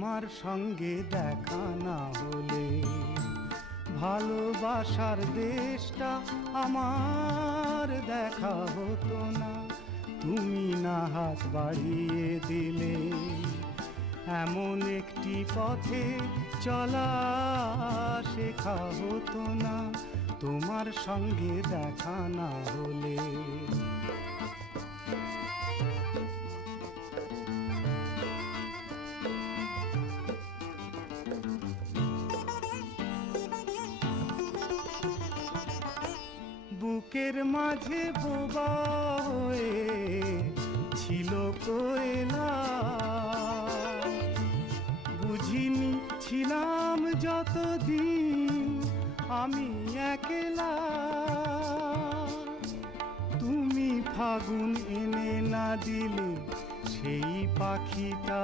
তোমার সঙ্গে দেখা না হলে ভালোবাসার দেশটা আমার দেখা হতো না। তুমি না হাত বাড়িয়ে দিলে এমন একটি পথে চলা শেখা হতো না তোমার সঙ্গে দেখা না হলে। বুকের মাঝে বোবা হয়ে ছিল কোয়েলা, বুঝিনি ছিলাম যতদিন আমি একলা। তুমি ফাগুন এনে না দিলে সেই পাখিটা